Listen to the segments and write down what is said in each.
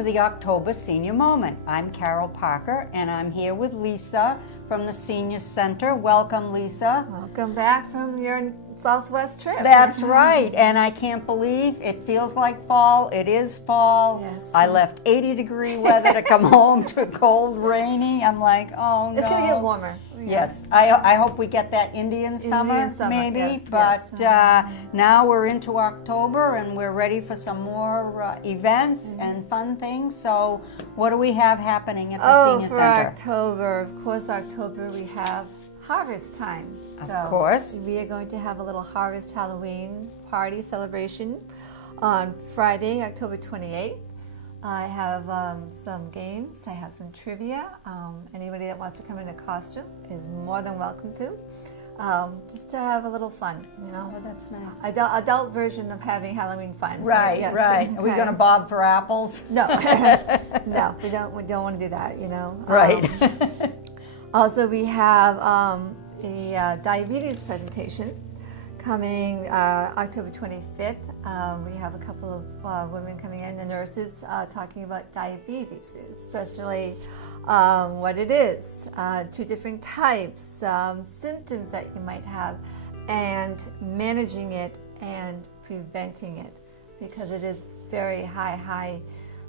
to the October Senior Moment. I'm Carol Parker, and I'm here with Lisa from the Senior Center. Welcome, Lisa. Welcome back from your Southwest trip. That's right, and I can't believe it feels like fall. It is fall. Yes. I left 80-degree weather to come home to cold, rainy. I'm like, oh no. It's going to get warmer. Yes, I hope we get that Indian summer, maybe, yes, but yes. Now we're into October and we're ready for some more events and fun things. So what do we have happening at the Senior for Center? October, of course, October we have harvest time. Of course. We are going to have a little harvest Halloween party celebration on Friday, October 28th. I have some games, I have some trivia. Anybody that wants to come in a costume is more than welcome to. Just to have a little fun, you know. Oh, that's nice. Adult version of having Halloween fun. Right, Yes. right. Are we going to bob for apples? No, no, we don't want to do that, you know. Right. Also, we have a diabetes presentation coming October 25th. We have a couple of women coming in, the nurses, talking about diabetes, especially what it is, two different types, symptoms that you might have, and managing it and preventing it, because it is very high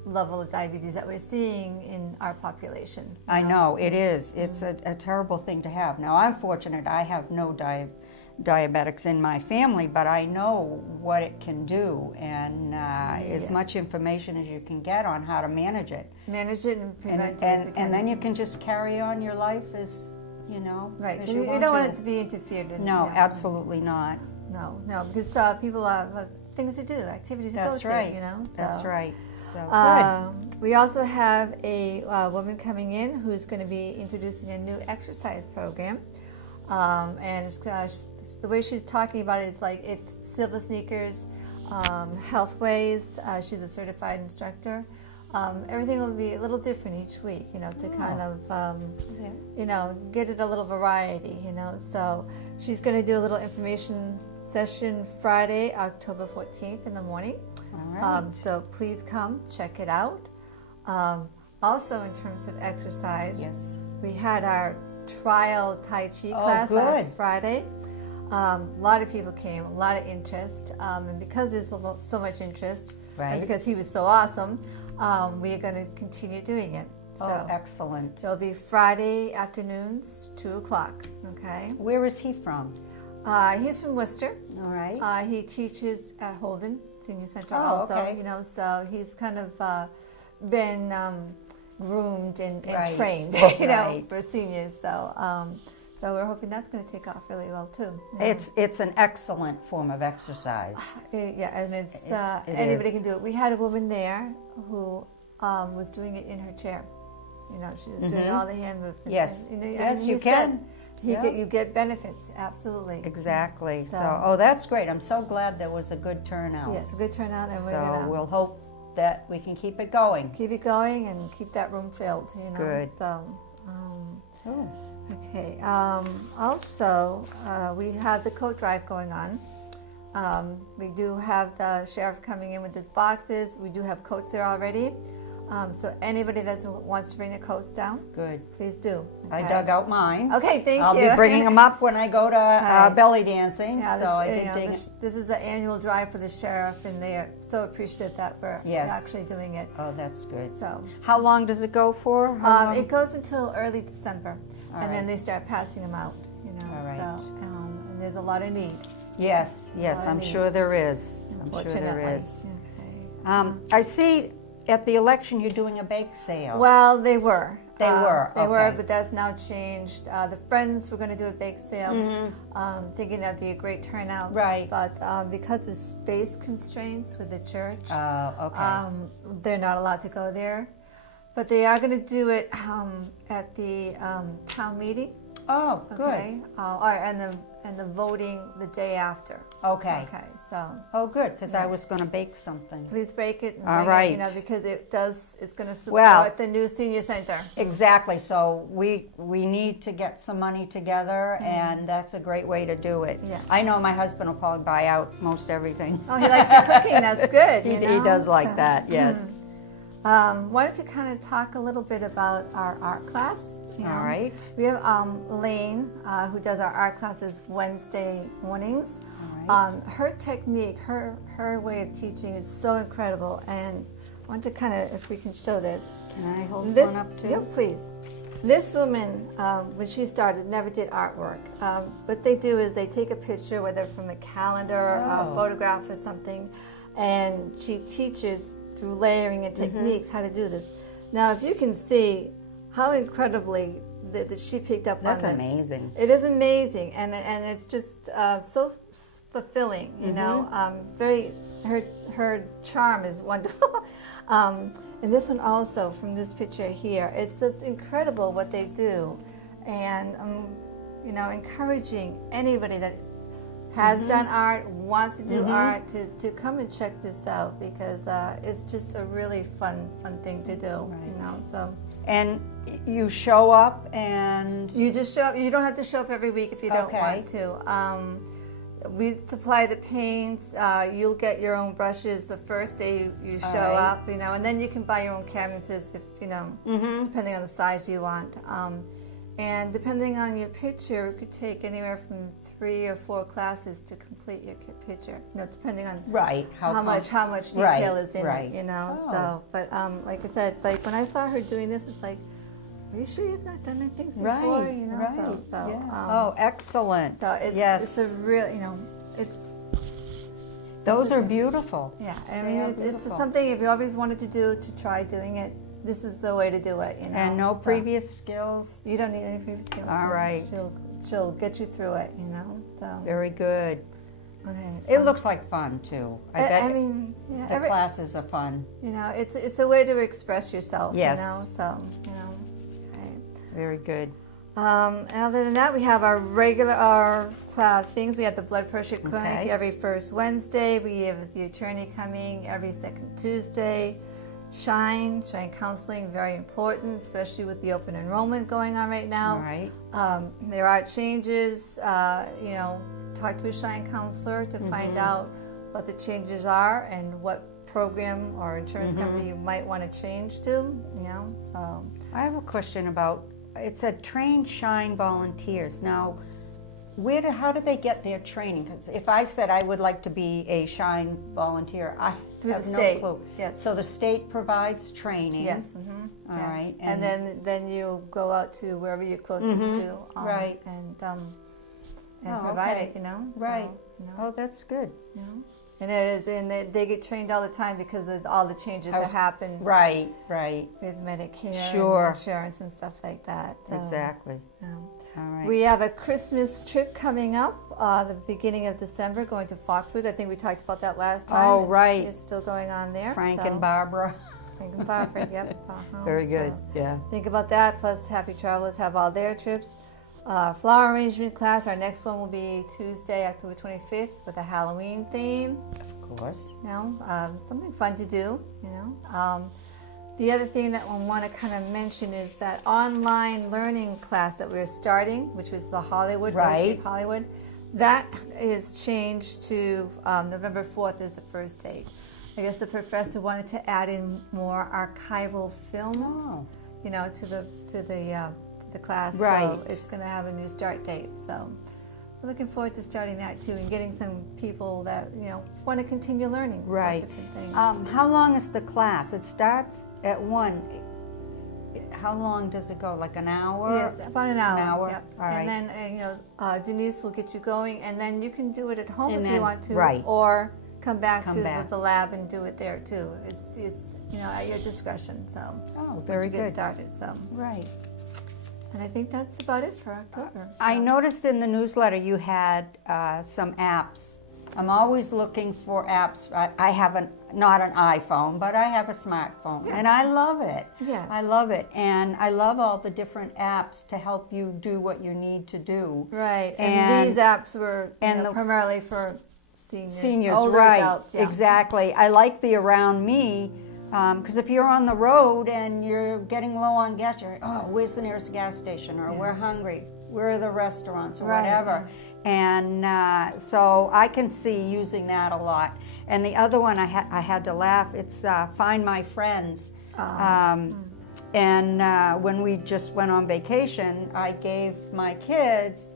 level of diabetes that we're seeing in our population. I know, it is. It's a terrible thing to have. Now, I'm fortunate I have no diabetics in my family, but I know what it can do, and as much information as you can get on how to manage it. Manage it and prevent it. And then you can just carry on your life as, you know, right. as You don't want it to be interfered in. No, absolutely not. No, because people have things to do, activities to go to, you know. So. That's right. So good. We also have a woman coming in who's going to be introducing a new exercise program. And it's, the way she's talking about it, it's like it's Silver Sneakers, Healthways. She's a certified instructor. Everything will be a little different each week, you know, to kind of, you know, get it a little variety, you know. So she's going to do a little information session Friday, October 14th in the morning. All right. So please come check it out. Also, in terms of exercise, we had our trial Tai Chi class last Friday. A lot of people came, a lot of interest, and because there's so much interest, and because he was so awesome, we are going to continue doing it. So excellent. It'll be Friday afternoons, 2 o'clock. Okay. Where is he from? He's from Worcester. All right. He teaches at Holden Senior Center also. Okay. You know, so he's kind of been groomed and trained, you know, for seniors. So, so we're hoping that's going to take off really well too. It's an excellent form of exercise. Yeah, and it's anybody can do it. We had a woman there who was doing it in her chair. You know, she was doing all the hand movements. Yes, and, you know, yes, you can. You get benefits, absolutely. Exactly. So, that's great. I'm so glad there was a good turnout. Yes, a good turnout, and we'll hope that we can keep it going. Keep it going and keep that room filled, you know. Good. So, okay. Also, we have the coat drive going on. We do have the sheriff coming in with his boxes. We do have coats there already. So anybody that wants to bring their coats down, please do. Okay. I dug out mine. Okay, thank you. I'll be bringing them up when I go to belly dancing. Yeah, so this is the annual drive for the sheriff, and they are so appreciative that we're actually doing it. Oh, that's good. So, how long does it go for? It goes until early December, then they start passing them out. You know, all right. So and there's a lot of need. Yes, I'm sure there is. Unfortunately. Okay. I see. At the election, you're doing a bake sale. Well, they were. They were, but that's now changed. The Friends were going to do a bake sale, thinking that'd be a great turnout. Right. But because of space constraints with the church, okay. They're not allowed to go there. But they are going to do it at the town meeting. Oh, good. Okay. And the voting the day after. Okay. Okay. So. Oh, good, because I was going to bake something. Please bake it. And all bring right. it, you know, because it's going to support the new senior center. Exactly. So we need to get some money together, and that's a great way to do it. Yeah. I know my husband will probably buy out most everything. Oh, he likes your cooking. That's good. He does like that. Yes. Wanted to kind of talk a little bit about our art class. All right. We have Elaine, who does our art classes Wednesday mornings. All right. Her technique, her way of teaching is so incredible, and I want to kind of, if we can show this. Can I hold This, one up too? yeah, please. This woman, when she started, never did artwork. What they do is they take a picture, whether from a calendar, a photograph, or something, and she teaches through layering and techniques how to do this. Now, if you can see how incredibly that she picked up on this. That's amazing. It is amazing, and it's just so fulfilling. You know, very her charm is wonderful. And this one also, from this picture here, it's just incredible what they do, and you know, encouraging anybody that has done art, wants to do art, to come and check this out, because it's just a really fun thing to do. Right. You know, so. And you show up and You just show up. You don't have to show up every week if you don't want to. We supply the paints. You'll get your own brushes the first day you show up, you know, and then you can buy your own canvases if, you know, depending on the size you want. And depending on your picture, it could take anywhere from 3 or 4 classes to complete your picture. You know, depending on how much detail is in it, you know. Oh. So, but like I said, like when I saw her doing this, it's like, are you sure you've not done any things before? You know, oh, excellent. So it's a real, you know, those are beautiful. Yeah, I mean, it's something if you always wanted to do, to try doing it, this is the way to do it, you know. And no previous skills? You don't need any previous skills. All right. She'll get you through it, you know. So. Very good. Okay. It looks like fun too. I mean, yeah, the classes are fun. You know, it's a way to express yourself. Yes. You know, so you know. Very good. And other than that, we have our regular things. We have the blood pressure clinic every first Wednesday. We have the attorney coming every second Tuesday. Shine counseling, very important, especially with the open enrollment going on right now. All right. There are changes. You know, talk to a Shine counselor to find out what the changes are and what program or insurance company you might want to change to. You know. So. I have a question about. It said train Shine volunteers. Now, how do they get their training? Because if I said I would like to be a Shine volunteer, I have no clue. Yes. So the state provides training. Yes. All right. And then you go out to wherever you're closest to. Right. And provide it. You know. Right. So, you know. Oh, that's good. You know. And it is, and they get trained all the time because of all the changes that happen. Right. With Medicare, Sure. and insurance, and stuff like that. So, Exactly. All right. We have a Christmas trip coming up, the beginning of December, going to Foxwoods. I think we talked about that last time. Oh, right. It's still going on there. Frank and Barbara. Frank and Barbara, yep. Very good. Yeah. Think about that. Plus, Happy Travelers have all their trips. Flower arrangement class. Our next one will be Tuesday, October 25th, with a Halloween theme. Of course. You know, something fun to do. You know. The other thing that we want to kind of mention is that online learning class that we're starting, which was the Hollywood, Ministry of Hollywood. That is changed to November 4th is the first date. I guess the professor wanted to add in more archival films, you know, to the class. Right. So it's going to have a new start date. So we're looking forward to starting that too and getting some people that, you know, want to continue learning about different things. How long is the class? It starts at 1. How long does it go? Like an hour? Yeah, about an hour. An hour. Yep. All right. And then, you know, Denise will get you going, and then you can do it at home if you want to, or come back to the lab and do it there too. It's you know, at your discretion. So very once you good. get started. So Right. And I think that's about it for October. I noticed in the newsletter you had some apps. I'm always looking for apps. I have not an iPhone, but I have a smartphone, and I love it. Yeah. I love it, and I love all the different apps to help you do what you need to do. Right, and these apps were primarily for seniors, older adults. Yeah. Exactly. I like the Around Me, because if you're on the road and you're getting low on gas, you're like, oh, where's the nearest gas station? Or we're hungry. Where are the restaurants? Or whatever. And so I can see using that a lot. And the other one, I had to laugh. It's Find My Friends. And when we just went on vacation, I gave my kids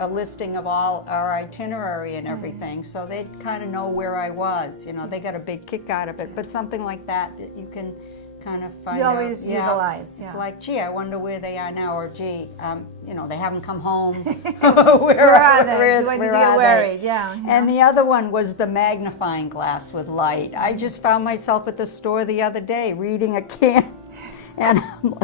a listing of all our itinerary and everything, so they'd kind of know where I was. You know, they got a big kick out of it. But something like that, you can kind of find You out. always utilize. It's Yeah. like, gee, I wonder where they are now, or gee, you know, they haven't come home. Where are they? Do I need to get worried? Yeah. And the other one was the magnifying glass with light. I just found myself at the store the other day reading a can. And I'm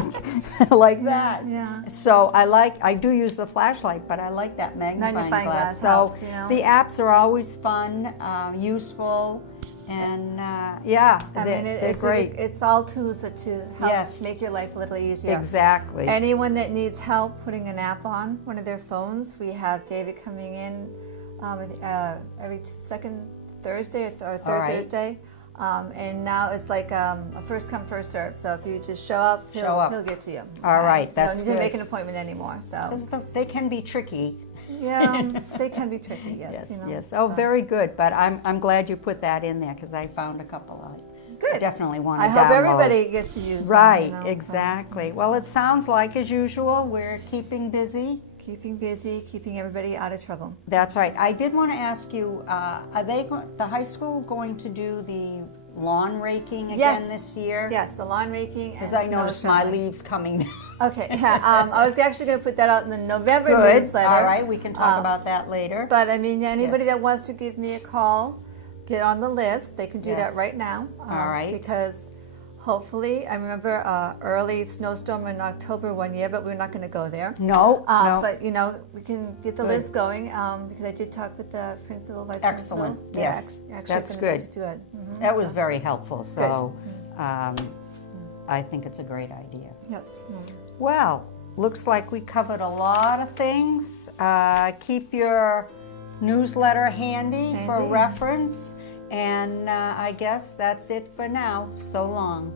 like that. Yeah. So I do use the flashlight, but I like that magnifying glass. So helps, you know. the apps are always fun, useful, and yeah, they're great. It's all tools to help Yes. make your life a little easier. Exactly. Anyone that needs help putting an app on one of their phones, we have David coming in every second Thursday or third right. Thursday. And now it's like a first come, first serve. So if you just show up, he'll get to you. All right, that's You don't need good. to make an appointment anymore. So 'Cause they can be tricky. yeah, they can be tricky. Yes. Yes, you know. yes. Oh, very good. But I'm glad you put that in there because I found a couple I Good. definitely want to I download. hope everybody gets to use them, Right, you know, so. exactly. Well, it sounds like, as usual, we're keeping busy. Keeping busy, keeping everybody out of trouble. That's right. I did want to ask you, are the high school going to do the lawn raking again this year? Yes, the lawn raking. Because and I snow noticed my shoveling. leaves coming down. Okay, yeah, I was actually going to put that out in the November Good. newsletter. All right, we can talk about that later. But I mean, anybody Yes. that wants to give me a call, get on the list. They can do that Yes. right now. All right. Because hopefully, I remember early snowstorm in October one year, but we're not going to go there. No, no. But you know, we can get the Good. list going because I did talk with the principal, vice Excellent. principal. Yes. They're actually That's gonna good. do it. Mhm. That was very helpful. So I think it's a great idea. Yes. Well, looks like we covered a lot of things. Keep your newsletter handy for Handy. reference. And I guess that's it for now. So long.